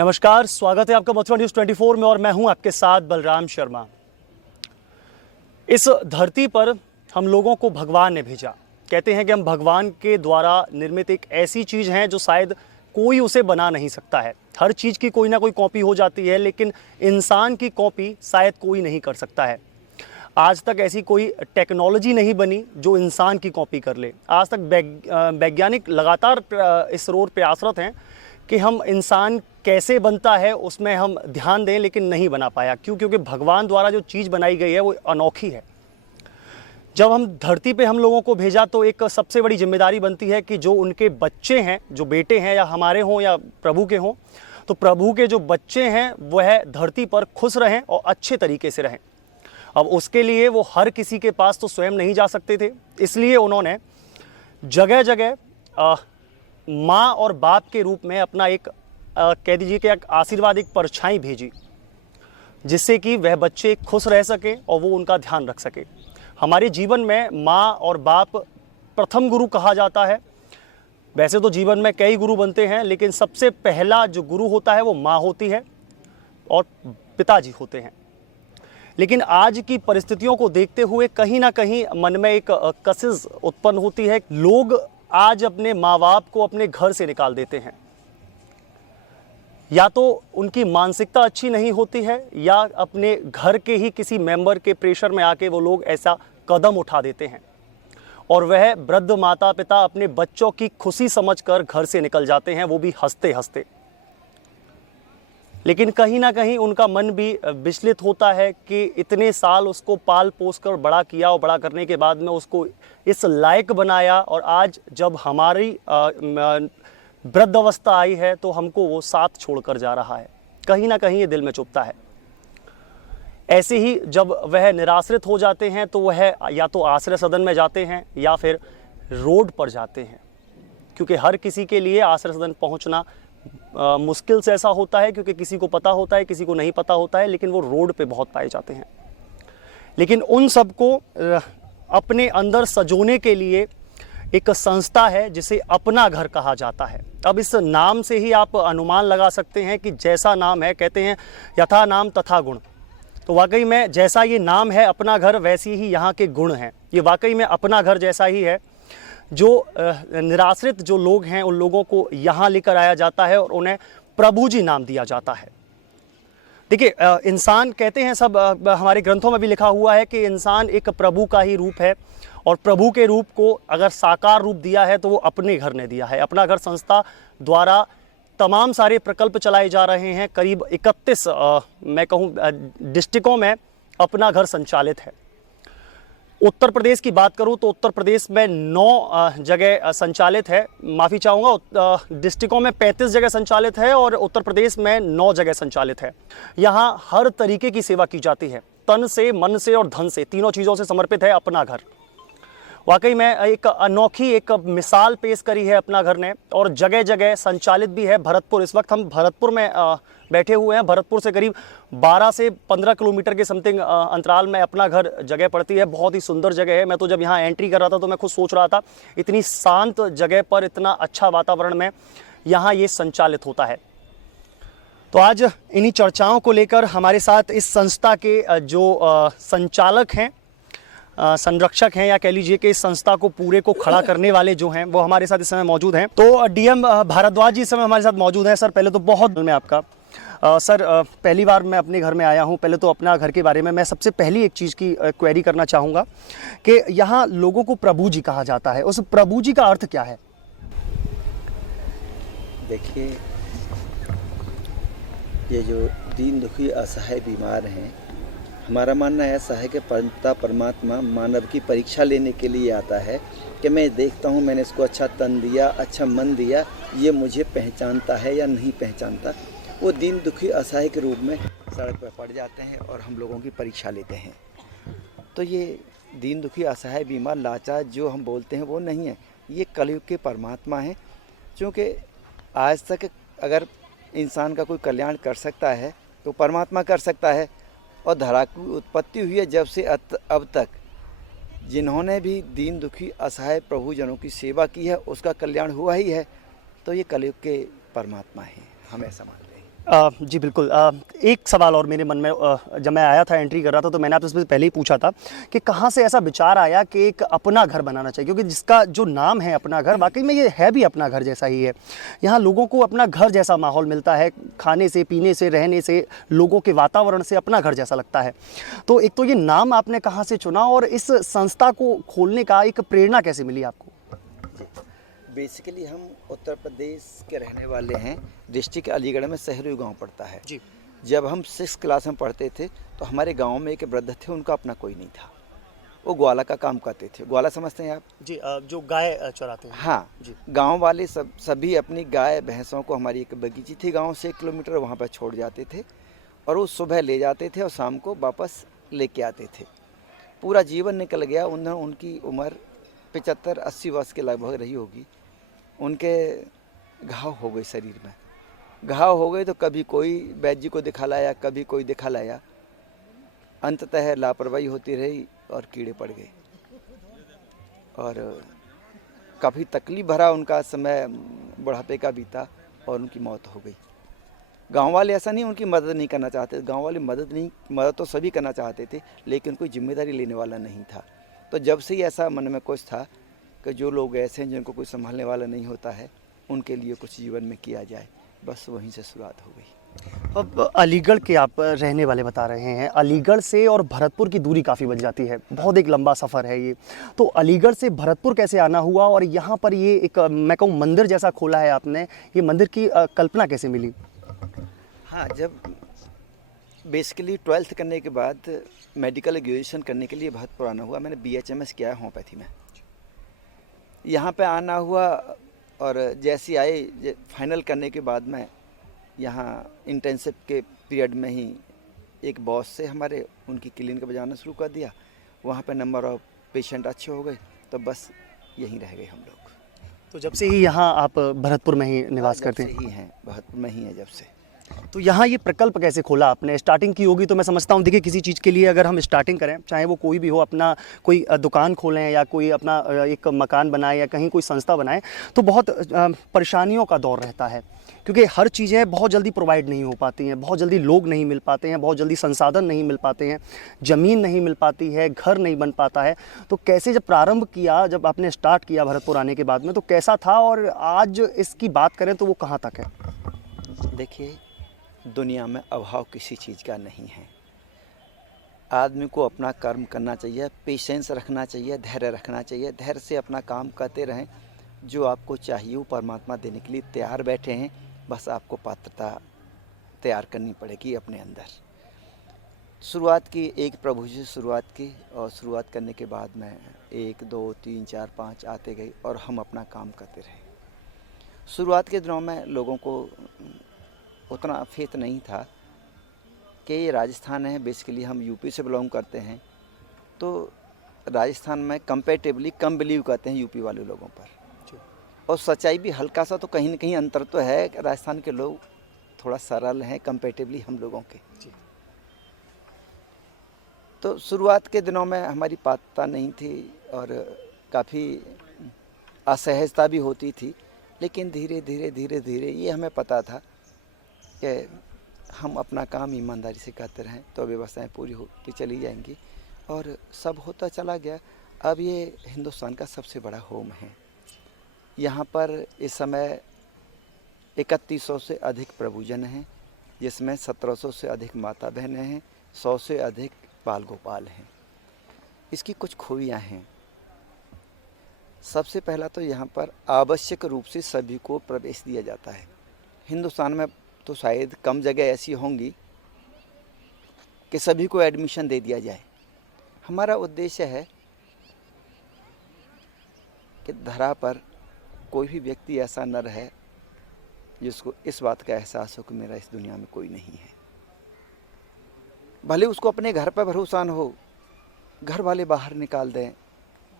नमस्कार, स्वागत है आपका मथुरा न्यूज़ 24 में और मैं हूं आपके साथ बलराम शर्मा। इस धरती पर हम लोगों को भगवान ने भेजा। कहते हैं कि हम भगवान के द्वारा निर्मित एक ऐसी चीज़ हैं जो शायद कोई उसे बना नहीं सकता है। हर चीज़ की कोई ना कोई कॉपी हो जाती है, लेकिन इंसान की कॉपी शायद कोई नहीं कर सकता है। आज तक ऐसी कोई टेक्नोलॉजी नहीं बनी जो इंसान की कॉपी कर ले। आज तक वैज्ञानिक लगातार इस ओर प्रयासरत हैं कि हम इंसान कैसे बनता है उसमें हम ध्यान दें, लेकिन नहीं बना पाया। क्यों? क्योंकि भगवान द्वारा जो चीज़ बनाई गई है वो अनोखी है। जब हम धरती पे हम लोगों को भेजा तो एक सबसे बड़ी जिम्मेदारी बनती है कि जो उनके बच्चे हैं, जो बेटे हैं या हमारे हों या प्रभु के हों, तो प्रभु के जो बच्चे हैं वह धरती पर खुश रहें और अच्छे तरीके से रहें। अब उसके लिए वो हर किसी के पास तो स्वयं नहीं जा सकते थे, इसलिए उन्होंने जगह जगह माँ और बाप के रूप में अपना एक कह दीजिए कि एक आशीर्वाद, एक परछाई भेजी, जिससे कि वह बच्चे खुश रह सकें और वो उनका ध्यान रख सके। हमारे जीवन में माँ और बाप प्रथम गुरु कहा जाता है। वैसे तो जीवन में कई गुरु बनते हैं, लेकिन सबसे पहला जो गुरु होता है वो माँ होती है और पिताजी होते हैं। लेकिन आज की परिस्थितियों को देखते हुए कहीं ना कहीं मन में एक कशिश उत्पन्न होती है। लोग आज अपने माँ बाप को अपने घर से निकाल देते हैं। या तो उनकी मानसिकता अच्छी नहीं होती है, या अपने घर के ही किसी मेंबर के प्रेशर में आके वो लोग ऐसा कदम उठा देते हैं और वह वृद्ध माता पिता अपने बच्चों की खुशी समझकर घर से निकल जाते हैं, वो भी हंसते हंसते। लेकिन कहीं ना कहीं उनका मन भी विचलित होता है कि इतने साल उसको पाल पोस कर बड़ा किया और बड़ा करने के बाद में उसको इस लायक बनाया, और आज जब हमारी वृद्ध अवस्था आई है तो हमको वो साथ छोड़कर जा रहा है। कहीं ना कहीं ये दिल में चुभता है। ऐसे ही जब वह निराश्रित हो जाते हैं तो वह या तो आश्रय सदन में जाते हैं या फिर रोड पर जाते हैं, क्योंकि हर किसी के लिए आश्रय सदन पहुंचना मुश्किल से ऐसा होता है, क्योंकि किसी को पता होता है, किसी को नहीं पता होता है, लेकिन वो रोड पे बहुत पाए जाते हैं। लेकिन उन सबको अपने अंदर सजोने के लिए एक संस्था है जिसे अपना घर कहा जाता है। अब इस नाम से ही आप अनुमान लगा सकते हैं कि जैसा नाम है, कहते हैं यथा नाम तथा गुण, तो वाकई में जैसा ये नाम है अपना घर, वैसी ही यहाँ के गुण हैं। ये वाकई में अपना घर जैसा ही है। जो निराश्रित जो लोग हैं उन लोगों को यहाँ लेकर आया जाता है और उन्हें प्रभु जी नाम दिया जाता है। देखिए, इंसान कहते हैं, सब हमारे ग्रंथों में भी लिखा हुआ है कि इंसान एक प्रभु का ही रूप है, और प्रभु के रूप को अगर साकार रूप दिया है तो वो अपने घर ने दिया है। अपना घर संस्था द्वारा तमाम सारे प्रकल्प चलाए जा रहे हैं। करीब 31 मैं कहूँ डिस्ट्रिक्टों में अपना घर संचालित है। उत्तर प्रदेश की बात करूं तो उत्तर प्रदेश में 9 जगह संचालित है। माफ़ी चाहूँगा, डिस्ट्रिक्टों में 35 जगह संचालित है और उत्तर प्रदेश में 9 जगह संचालित है। यहाँ हर तरीके की सेवा की जाती है, तन से, मन से और धन से, तीनों चीज़ों से समर्पित है अपना घर। वाकई में एक अनोखी एक मिसाल पेश करी है अपना घर ने, और जगह जगह संचालित भी है। भरतपुर, इस वक्त हम भरतपुर में बैठे हुए हैं। भरतपुर से करीब 12 से 15 किलोमीटर के समथिंग अंतराल में अपना घर जगह पड़ती है। बहुत ही सुंदर जगह है। मैं तो जब यहाँ एंट्री कर रहा था तो मैं खुद सोच रहा था, इतनी शांत जगह पर इतना अच्छा वातावरण में यहाँ ये संचालित होता है। तो आज इन्हीं चर्चाओं को लेकर हमारे साथ इस संस्था के जो संचालक हैं, संरक्षक हैं, या कह लीजिए कि इस संस्था को पूरे को खड़ा करने वाले जो हैं वो हमारे साथ इस समय मौजूद हैं। तो डीएम भारद्वाज जी इस समय हमारे साथ मौजूद हैं। सर, पहले तो बहुत में आपका सर, पहली बार मैं अपने घर में आया हूं। पहले तो अपना घर के बारे में मैं सबसे पहली एक चीज़ की क्वेरी करना चाहूँगा कि यहाँ लोगों को प्रभु जी कहा जाता है, उस प्रभु जी का अर्थ क्या है? देखिए, ये जो दीन दुखी असहाय बीमार हैं, हमारा मानना ऐसा है कि परमात्मा मानव की परीक्षा लेने के लिए आता है कि मैं देखता हूँ मैंने इसको अच्छा तन दिया, अच्छा मन दिया, ये मुझे पहचानता है या नहीं पहचानता। वो दीन दुखी असहाय के रूप में सड़क पर पड़ जाते हैं और हम लोगों की परीक्षा लेते हैं। तो ये दीन दुखी असहाय बीमार लाचार जो हम बोलते हैं वो नहीं है, ये कलयुग के परमात्मा हैं। क्योंकि आज तक अगर इंसान का कोई कल्याण कर सकता है तो परमात्मा कर सकता है, और धरा की उत्पत्ति हुई है जब से अब तक जिन्होंने भी दीन दुखी असहाय प्रभुजनों की सेवा की है उसका कल्याण हुआ ही है। तो ये कलयुग के परमात्मा हैं, हम ऐसा मानते हैं। जी बिल्कुल। एक सवाल और मेरे मन में जब मैं आया था एंट्री कर रहा था तो मैंने आपसे पहले ही पूछा था कि कहाँ से ऐसा विचार आया कि एक अपना घर बनाना चाहिए, क्योंकि जिसका जो नाम है अपना घर, वाकई में ये है भी अपना घर जैसा ही है। यहाँ लोगों को अपना घर जैसा माहौल मिलता है, खाने से, पीने से, रहने से, लोगों के वातावरण से अपना घर जैसा लगता है। तो एक तो ये नाम आपने कहाँ से चुना और इस संस्था को खोलने का एक प्रेरणा कैसे मिली आपको? बेसिकली हम उत्तर प्रदेश के रहने वाले हैं। डिस्ट्रिक्ट अलीगढ़ में सहरी गांव पड़ता है। जी। जब हम 6 क्लास में पढ़ते थे तो हमारे गांव में एक वृद्ध थे, उनका अपना कोई नहीं था। वो ग्वाला का काम करते थे। ग्वाला समझते हैं आप? जी, जो गाय चराते हैं। हाँ जी। गांव वाले सभी अपनी गाय भैंसों को, हमारी एक बगीची थी गांव से 1 किलोमीटर, वहाँ पर छोड़ जाते थे और वो सुबह ले जाते थे और शाम को वापस लेके आते थे। पूरा जीवन निकल गया। उनकी उम्र 75-80 वर्ष के लगभग रही होगी। उनके घाव हो गए शरीर में। घाव हो गए तो कभी कोई वैद्य जी को दिखा लाया, कभी कोई दिखा लाया। अंततः लापरवाही होती रही और कीड़े पड़ गए और काफ़ी तकलीफ भरा उनका समय बुढ़ापे का बीता और उनकी मौत हो गई। गांव वाले ऐसा नहीं उनकी मदद नहीं करना चाहते। गांव वाले मदद तो सभी करना चाहते थे, लेकिन कोई जिम्मेदारी लेने वाला नहीं था। तो जब से ही ऐसा मन में कुछ था कि जो लोग ऐसे हैं जिनको कोई संभालने वाला नहीं होता है, उनके लिए कुछ जीवन में किया जाए, बस वहीं से शुरुआत हो गई। अब अलीगढ़ के आप रहने वाले बता रहे हैं, अलीगढ़ से और भरतपुर की दूरी काफ़ी बन जाती है, बहुत एक लंबा सफ़र है ये। तो अलीगढ़ से भरतपुर कैसे आना हुआ और यहाँ पर ये एक मैं कहूँ मंदिर जैसा खोला है आपने, ये मंदिर की कल्पना कैसे मिली? हाँ, जब बेसिकली 12th करने के बाद मेडिकल ग्रेजुएशन करने के लिए भरतपुर आना हुआ। मैंने BHMS किया है होम्योपैथी में। यहाँ पे आना हुआ और जैसे आए फाइनल करने के बाद में यहाँ इंटर्नशिप के पीरियड में ही एक बॉस से हमारे उनकी क्लिनिक पर जाना शुरू कर दिया। वहाँ पे नंबर ऑफ पेशेंट अच्छे हो गए तो बस यहीं रह गए हम लोग। तो जब से ही यहाँ आप भरतपुर में ही निवास करते हैं? जब से ही हैं, भरतपुर में ही है जब से। तो यहाँ ये प्रकल्प कैसे खोला आपने? स्टार्टिंग की होगी तो मैं समझता हूँ। देखिए, किसी चीज़ के लिए अगर हम स्टार्टिंग करें, चाहे वो कोई भी हो, अपना कोई दुकान खोलें या कोई अपना एक मकान बनाए या कहीं कोई संस्था बनाए, तो बहुत परेशानियों का दौर रहता है, क्योंकि हर चीज़ें बहुत जल्दी प्रोवाइड नहीं हो पाती हैं, बहुत जल्दी लोग नहीं मिल पाते हैं, बहुत जल्दी संसाधन नहीं मिल पाते हैं, ज़मीन नहीं मिल पाती है, घर नहीं बन पाता है। तो कैसे जब प्रारंभ किया, जब आपने स्टार्ट किया भरतपुर आने के बाद में, तो कैसा था और आज इसकी बात करें तो वो कहाँ तक है? देखिए, दुनिया में अभाव किसी चीज़ का नहीं है। आदमी को अपना कर्म करना चाहिए, पेशेंस रखना चाहिए, धैर्य रखना चाहिए। धैर्य से अपना काम करते रहें। जो आपको चाहिए वो परमात्मा देने के लिए तैयार बैठे हैं। बस आपको पात्रता तैयार करनी पड़ेगी अपने अंदर। शुरुआत की एक प्रभु जी से शुरुआत की और शुरुआत करने के बाद में 1 2 3 4 5 आते गए और हम अपना काम करते रहे। शुरुआत के दिनों में लोगों को उतना फेथ नहीं था कि ये राजस्थान है। बेसिकली हम यूपी से बिलोंग करते हैं, तो राजस्थान में कंपैरेटिवली कम बिलीव करते हैं यूपी वाले लोगों पर। और सच्चाई भी हल्का सा तो कहीं न कहीं अंतर तो है। राजस्थान के लोग थोड़ा सरल हैं कंपैरेटिवली हम लोगों के। तो शुरुआत के दिनों में हमारी पात्रता नहीं थी और काफ़ी असहजता भी होती थी, लेकिन धीरे धीरे ये हमें पता था कि हम अपना काम ईमानदारी से करते रहें तो व्यवस्थाएं पूरी होती चली जाएंगी और सब होता चला गया। अब ये हिंदुस्तान का सबसे बड़ा होम है। यहाँ पर इस समय 3100 से अधिक प्रभुजन हैं, जिसमें 1700 से अधिक माता बहनें हैं, 100 से अधिक बाल गोपाल हैं। इसकी कुछ खूबियाँ हैं। सबसे पहला तो यहाँ पर आवश्यक रूप से सभी को प्रवेश दिया जाता है। हिंदुस्तान में तो शायद कम जगह ऐसी होंगी कि सभी को एडमिशन दे दिया जाए। हमारा उद्देश्य है कि धरा पर कोई भी व्यक्ति ऐसा न रहे जिसको इस बात का एहसास हो कि मेरा इस दुनिया में कोई नहीं है। भले उसको अपने घर पर भरोसा न हो, घर वाले बाहर निकाल दें,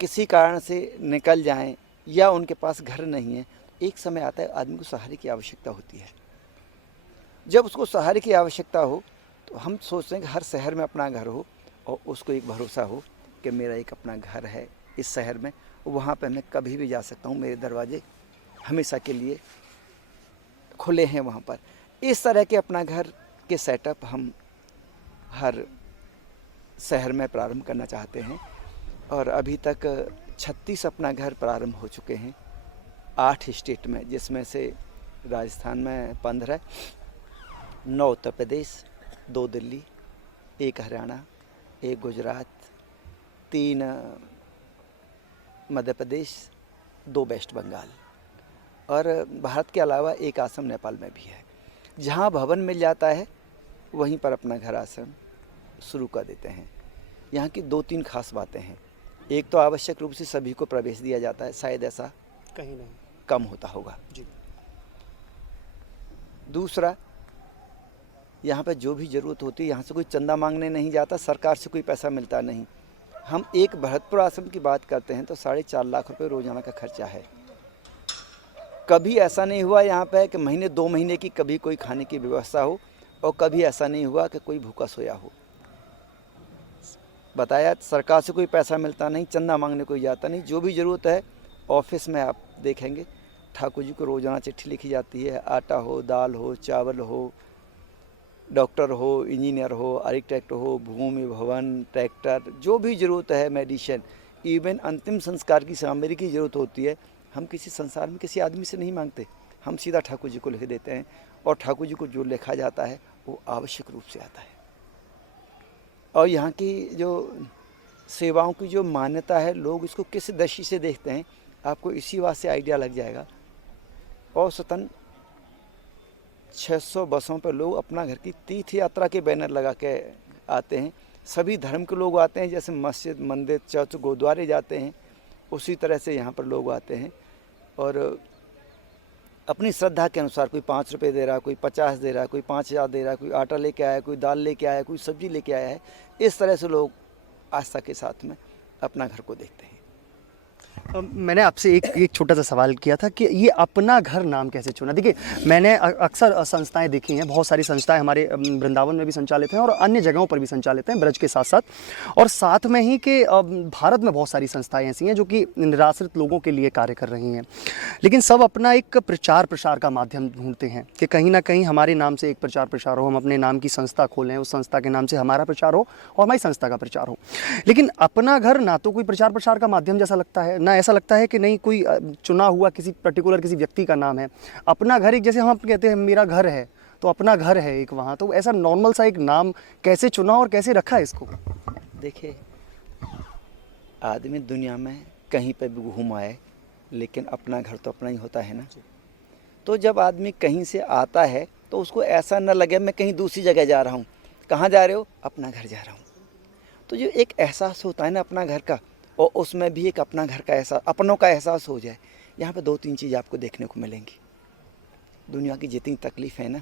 किसी कारण से निकल जाएं या उनके पास घर नहीं है, एक समय आता है आदमी को सहारे की आवश्यकता होती है। जब उसको सहारे की आवश्यकता हो तो हम सोचते हैं कि हर शहर में अपना घर हो और उसको एक भरोसा हो कि मेरा एक अपना घर है इस शहर में, वहाँ पर मैं कभी भी जा सकता हूँ, मेरे दरवाजे हमेशा के लिए खुले हैं वहाँ पर। इस तरह के अपना घर के सेटअप हम हर शहर में प्रारंभ करना चाहते हैं और अभी तक 36 अपना घर प्रारंभ हो चुके हैं 8 स्टेट में, जिसमें से राजस्थान में 15, 9 उत्तर प्रदेश, 2 दिल्ली, 1 हरियाणा, 1 गुजरात, 3 मध्य प्रदेश, 2 वेस्ट बंगाल और भारत के अलावा 1 आश्रम नेपाल में भी है। जहाँ भवन मिल जाता है वहीं पर अपना घर आश्रम शुरू कर देते हैं। यहाँ की 2-3 खास बातें हैं। एक तो आवश्यक रूप से सभी को प्रवेश दिया जाता है, शायद ऐसा कहीं नहीं कम होता होगा जी। दूसरा, यहाँ पर जो भी ज़रूरत होती है यहाँ से कोई चंदा मांगने नहीं जाता, सरकार से कोई पैसा मिलता नहीं। हम एक भरतपुर आश्रम की बात करते हैं तो 4.5 लाख रुपए रोजाना का खर्चा है। कभी ऐसा नहीं हुआ यहाँ पे कि महीने 2 महीने की कभी कोई खाने की व्यवस्था हो और कभी ऐसा नहीं हुआ कि कोई भूखा सोया हो। बताया, सरकार से कोई पैसा मिलता नहीं, चंदा मांगने कोई जाता नहीं। जो भी ज़रूरत है ऑफिस में आप देखेंगे ठाकुर जी को रोज़ाना चिट्ठी लिखी जाती है। आटा हो, दाल हो, चावल हो, डॉक्टर हो, इंजीनियर हो, आर्किटेक्ट हो, भूमि भवन, ट्रैक्टर, जो भी ज़रूरत है, मेडिसिन, इवन अंतिम संस्कार की सामग्री की ज़रूरत होती है, हम किसी संसार में किसी आदमी से नहीं मांगते, हम सीधा ठाकुर जी को लिख देते हैं और ठाकुर जी को जो लिखा जाता है वो आवश्यक रूप से आता है। और यहाँ की जो सेवाओं की जो मान्यता है, लोग इसको किस दृष्टि से देखते हैं, आपको इसी बात से आइडिया लग जाएगा। औसतन 600 बसों पर लोग अपना घर की तीर्थ यात्रा के बैनर लगा के आते हैं। सभी धर्म के लोग आते हैं, जैसे मस्जिद, मंदिर, चर्च, गुरुद्वारे जाते हैं, उसी तरह से यहाँ पर लोग आते हैं और अपनी श्रद्धा के अनुसार कोई 5 रुपये दे रहा है, कोई 50 दे रहा है, कोई 5000 दे रहा है, कोई आटा लेके आया है, कोई दाल लेके आया है, कोई सब्जी लेके आया है। इस तरह से लोग आस्था के साथ में अपना घर को देखते हैं। मैंने आपसे एक छोटा सा सवाल किया था कि ये अपना घर नाम कैसे चुना। देखिए, मैंने अक्सर संस्थाएं देखी हैं, बहुत सारी संस्थाएं हमारे वृंदावन में भी संचालित हैं और अन्य जगहों पर भी संचालित हैं, ब्रज के साथ साथ, और साथ में ही कि भारत में बहुत सारी संस्थाएं ऐसी हैं जो कि निराश्रित लोगों के लिए कार्य कर रही हैं, लेकिन सब अपना एक प्रचार प्रसार का माध्यम ढूंढते हैं कि कहीं ना कहीं हमारे नाम से एक प्रचार प्रसार हो, हम अपने नाम की संस्था खोलें, उस संस्था के नाम से हमारा प्रचार हो और हमारी संस्था का प्रचार हो। लेकिन अपना घर ना तो कोई प्रचार प्रसार का माध्यम जैसा लगता है, ना ऐसा लगता है कि नहीं कोई चुना हुआ किसी पर्टिकुलर किसी व्यक्ति का नाम है। अपना घर एक, जैसे हम कहते हैं मेरा घर है, तो अपना घर है एक वहाँ, तो ऐसा नॉर्मल सा एक नाम कैसे चुना और कैसे रखा है इसको? देखिए, आदमी दुनिया में कहीं पर भी घूम आए, लेकिन अपना घर तो अपना ही होता है ना। तो जब आदमी कहीं से आता है तो उसको ऐसा न लगे मैं कहीं दूसरी जगह जा रहा हूँ। कहाँ जा रहे हो? अपना घर जा रहा हूँ। तो जो एक एहसास होता है ना अपना घर का, और उसमें भी एक अपना घर का एहसास, अपनों का एहसास हो जाए, यहाँ पे 2-3 चीज़ आपको देखने को मिलेंगी। दुनिया की जितनी तकलीफ़ है ना,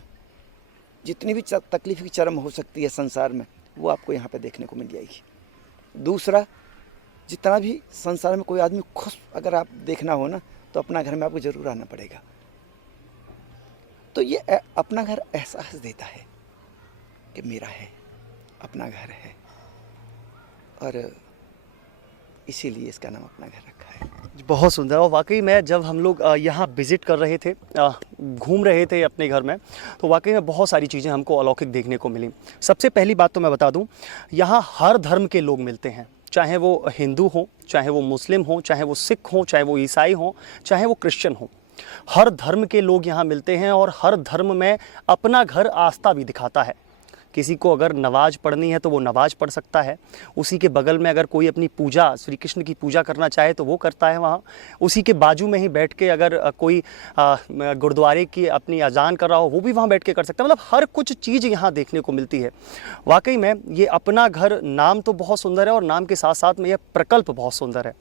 जितनी भी तकलीफ़ की चरम हो सकती है संसार में, वो आपको यहाँ पे देखने को मिल जाएगी। दूसरा, जितना भी संसार में कोई आदमी खुश अगर आप देखना हो ना, तो अपना घर में आपको ज़रूर आना पड़ेगा। तो ये अपना घर एहसास देता है कि मेरा है, अपना घर है, और इसीलिए इसका नाम अपना घर रखा है। बहुत सुंदर। और वाकई में जब हम लोग यहाँ विज़िट कर रहे थे, घूम रहे थे अपने घर में, तो वाकई में बहुत सारी चीज़ें हमको अलौकिक देखने को मिली। सबसे पहली बात तो मैं बता दूँ, यहाँ हर धर्म के लोग मिलते हैं, चाहे वो हिंदू हो, चाहे वो मुस्लिम हो, चाहे वो सिख हो, चाहे वो ईसाई हो, चाहे वो क्रिश्चियन हो। हर धर्म के लोग यहाँ मिलते हैं और हर धर्म में अपना घर आस्था भी दिखाता है। किसी को अगर नमाज पढ़नी है तो वो नमाज पढ़ सकता है, उसी के बगल में अगर कोई अपनी पूजा, श्री कृष्ण की पूजा करना चाहे तो वो करता है वहाँ। उसी के बाजू में ही बैठ के अगर कोई गुरुद्वारे की अपनी अजान कर रहा हो, वो भी वहाँ बैठ के कर सकता है। मतलब हर कुछ चीज़ यहाँ देखने को मिलती है। वाकई में ये अपना घर नाम तो बहुत सुंदर है और नाम के साथ साथ में यह प्रकल्प बहुत सुंदर है।